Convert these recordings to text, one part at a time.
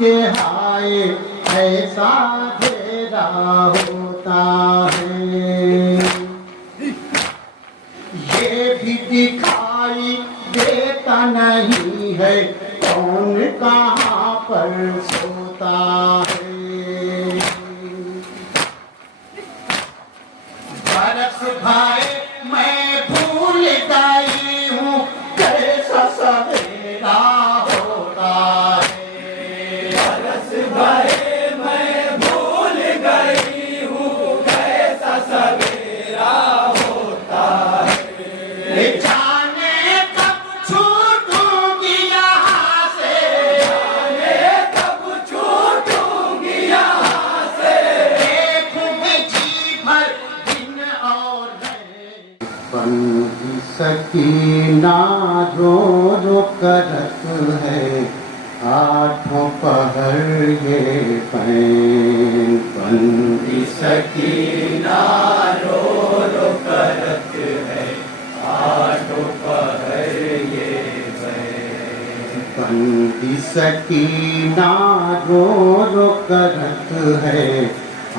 के हाय ऐसा अंधेरा होता है। ये भी दिखाई देता नहीं है कौन कहाँ पर सोता है। बरस भाई मैं भूल गई हूँ कैसा सवेरा होता है। बरस भरे मैं भूल गई हूँ कैसा सवेरा होता है। जाने कब छूटूंगी यहाँ से, जाने कब छूटूंगी यहाँ से। देखूंगी जी भर दिन और रात। बंदी सकीना रो रो करत है आठों पहर ये पैन। बंदी सकीना रो रो करत है आठों पहर ये बैन। बंदी सकीना रो रो करत है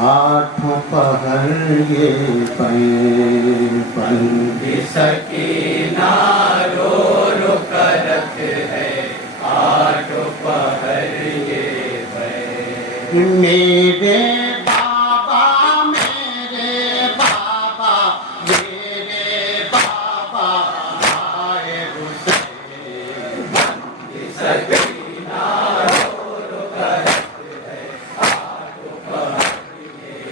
आठों पहर ये पैन। बंदी सकीना रो रो करत है आठों पहर ये बैन। मेरे बाबा मेरे बाबा मेरे बाबा आए हुसैन। सकीना रो रो करत है आठों पहर ये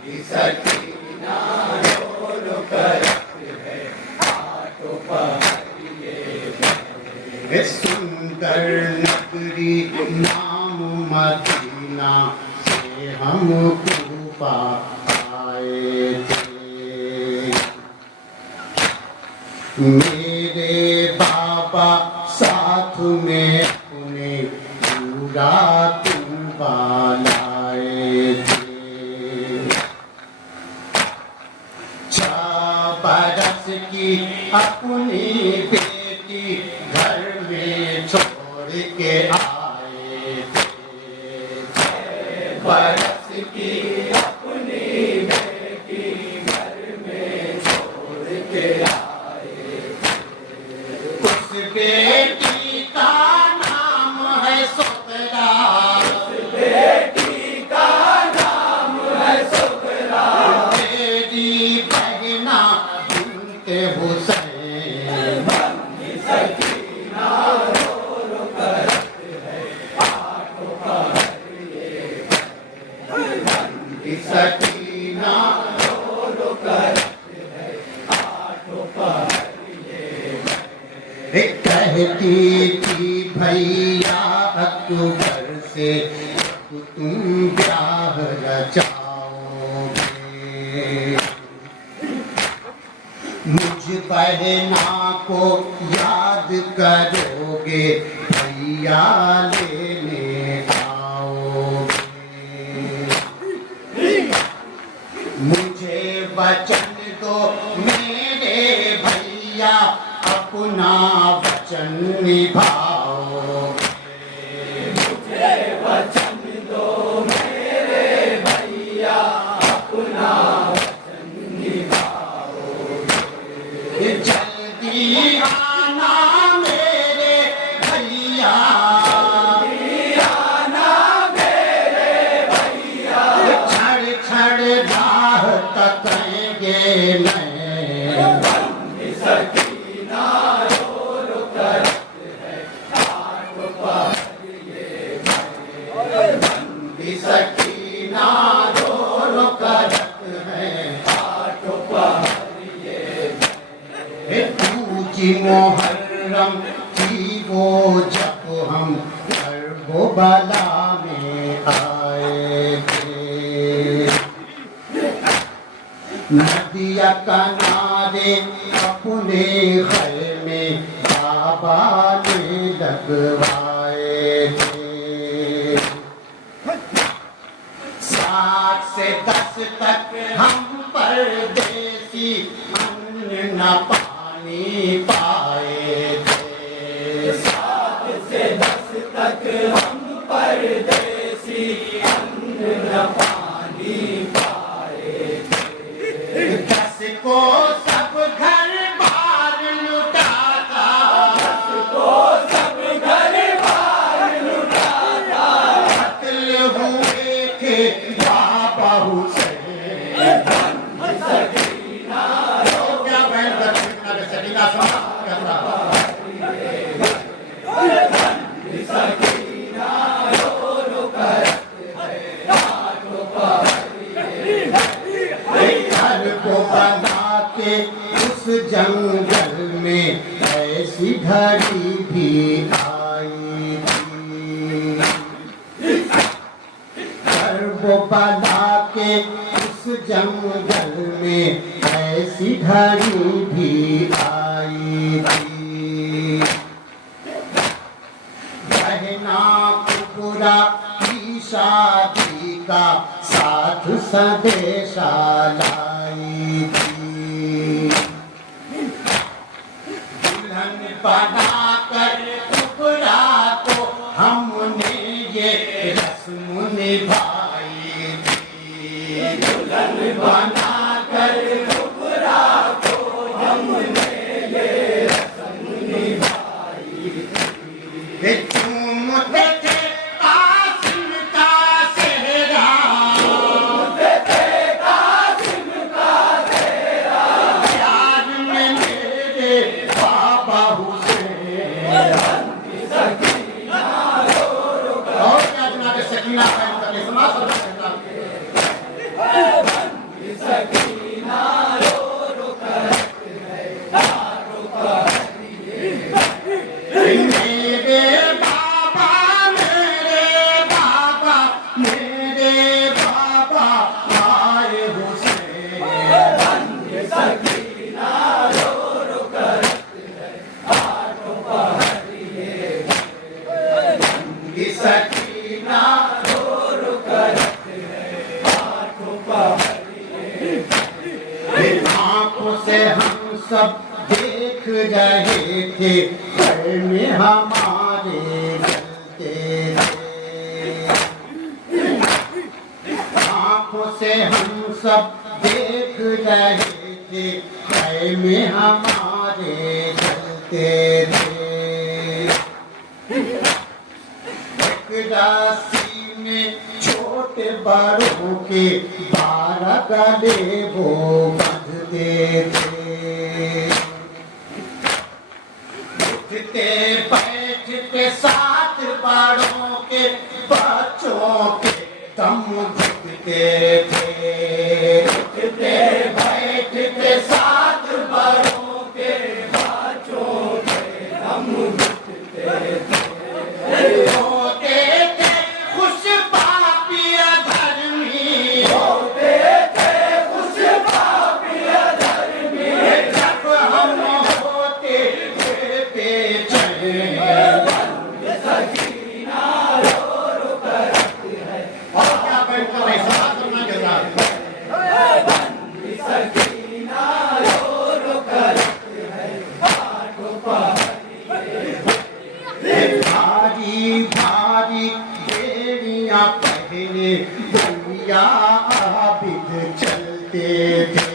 बैन। सकीना रो रो करत है आठों पहर ये बैन। सुंदर नगरी नाम मदीना से हम कूफा आए थे। मेरे बाबा साथ में अपने पूरा कुंबा लाए थे। 6 बरस की अपनी बेटी घर में छोड़ के आए थे। बरस की अपनी बेटी घर में छोड़ के आए। उस बेटी का नाम है सुतरा। बेटी का नाम है सुगरा। तेरी बहना बिन्ते हुसैन। सकीना रो रो करत है आठों पहर ये बैन। सकीना रो रो करत है आठों पहर ये बैन। कहती थी भैया अकबर से तुम ब्याह रचाओगे। मुझ बहना को याद करोगे भैया लेने आओगे। मुझे वचन दो मेरे भैया अपना वचन निभाओगे। मुझे वचन दो मेरे भैया अपना वचन निभाओगे। जल्दी आना मेरे भैया। आना मेरे भैया। छड़ छड़ राह तकेंगे मैं। सकीना रो रो करत है आठों पहर ये बैन। सकीना रो रो करत है आठों पहर ये बैन। पूजी मोहर्रम थी वो जब हम कर्बला में आए थे। नदिया किनारे अपने खैमे बाबा ने लगवाए थे। 7 से 10 तक हम परदेसी अन्न न पानी पाए थे। 7 से 10 तक तक हम परदेसी अन्न न पानी पाए थे। दस को सब घर बार लुटाता, तो सब घर बार लुटाता, कत्ल हुए थे बाबा हुसैन। सकीना तो क्या बहन का सकीना समाप्त करता। सकीना रो रो करत है आठों पहर घर को बना के उस जंगल में ऐसी घड़ी भी आई थी। घर को बना के उस जंगल में ऐसी घड़ी भी आई थी। बहना कुकुरा की शादी का साथ संदेशा लाई थी। दुल्हन बनाकर कुकुरा को हमने ये रस्म निभाई थी। दुल्हन बनाकर कुकुरा को हमने ये रस्म निभाई। चूमते थे कासिम का सेहरा, कासिम का तेरा प्यार में मेरे बाबा हुसैन। सकीना रो रो और क्या बना के सकीना कायम कर ले, समाज और सकीना रो रो करत है आठों पहर मेरे बाबा, मेरे बाबा, मेरे बाबा आए हुसैन। सकीना रो रो करत है आठों पहर सकीना रो रो करत है आठों पहर आंखों से हम सब देख रहे थे, घर में हमारे जलते थे। आंखों से हम सब देख रहे थे, घर में हमारे जलते थे। एक राशि में छोटे बड़ों के 12 गले वो बांधते थे। उठते बैठते साथ बड़ों के बच्चों के दम घुटते थे। उठते बैठते साथ बड़ों के बच्चों के हम घुटते थे। होते थे खुश पापिया धर्मी, होते थे खुश पापिया धर्मी, जब हम होते थे बेचैन। सकीना रो रो करत है और क्या बैठकर ऐसा करना के साथ सकीना रो रो करत है आठों पहर भारी भारी बेड़ियां पहने भैया आबिद चलते थे।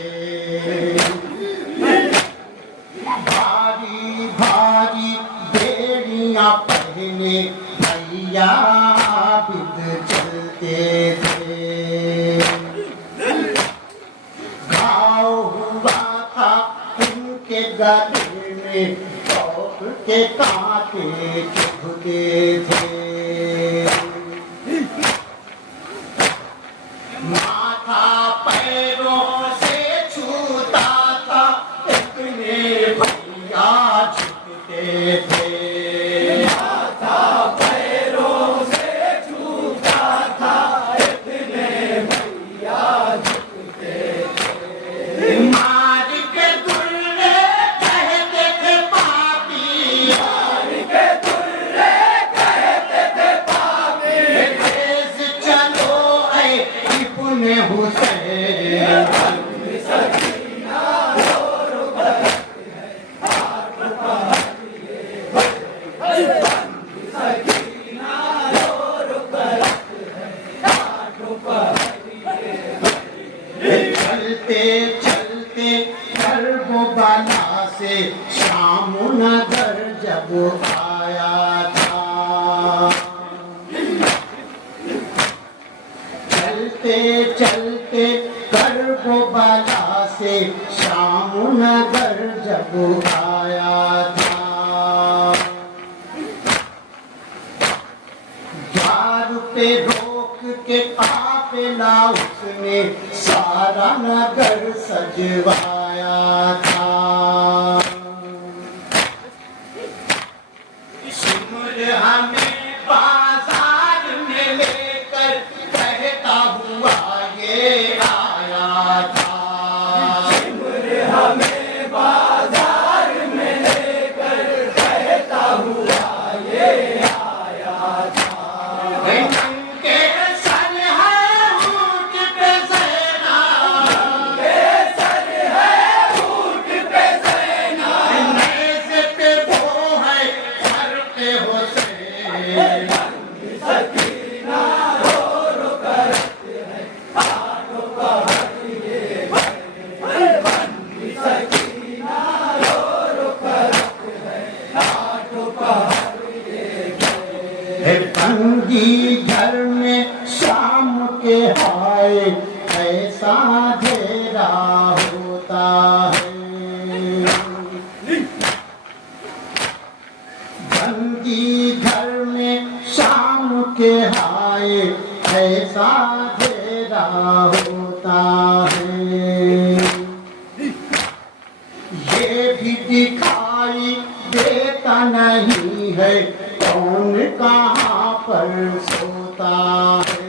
भारी भारी बेड़ियां पहने भैया आबिद चलते थे। घाव हुआ था उनके गले में, शौक के कांटे चुभते थे। माथा पैरों से छूता था, इतने भैया झुकते थे। माथा पैरों से छूता था, इतने भैया झुकते थे। मार के दुर्रे कहते थे पापी, मार के दुर्रे कहते जब आया था। चलते चलते कर्बला से शाम नगर जब आया था। द्वार पे रोक के काफिला उसने सारा नगर सजवाया था। सिमर हमें बाजार में लेकर कहता हुआ ये आया था। सिमर हमें बाजार में लेकर कहता हुआ ये आया था। नंगे सर है ऊंट पे सेना, नंगे सर है ऊंट पे सेना, नेज़े पे वो है सर पे हुसैन। सकीना रो रो करते हैं हाथों पहर ये बंदी। सकीना रो रो करते हैं हाथों पहर ये। है बंदी घर में शाम के हाय ऐसा अंधेरा होता है। बंदी घर में शाम के हाय ऐसा अंधेरा होता है। ये भी दिखाई देता नहीं है कौन कहाँ पर सोता है।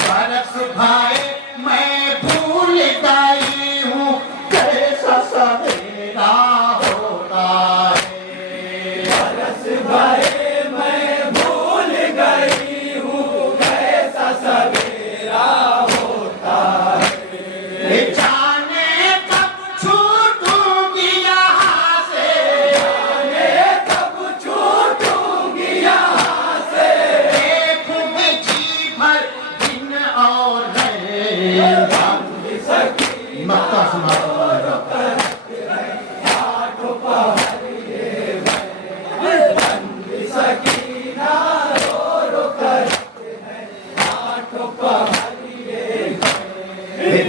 बरस भाई मैं भूल गई हूँ कैसा सवेरा होता है। बरस भरे मैं भूल गई हूँ कैसा सवेरा होता है। जाने कब छूटूंगी यहाँ से, जाने कब छूटूंगी यहाँ से। देखूंगी जी भर दिन और रात। बंदी सकीना मक्का समाप्त। हाथों पहर ये बंदी। सकीना रो रो करते हैं हाथों पहर ये।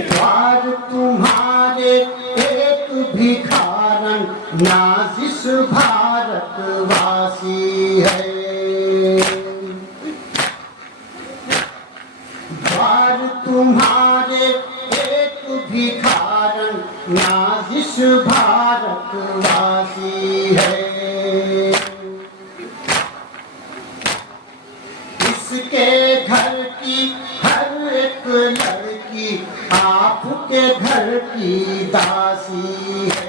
द्वार तुम्हारे एक भिखारन नाजिश भारतवासी है। द्वार तुम्हारे एक भिखारन नाजिश भारतवासी है। इसके घर की हर एक लड़की आपके घर की दासी है।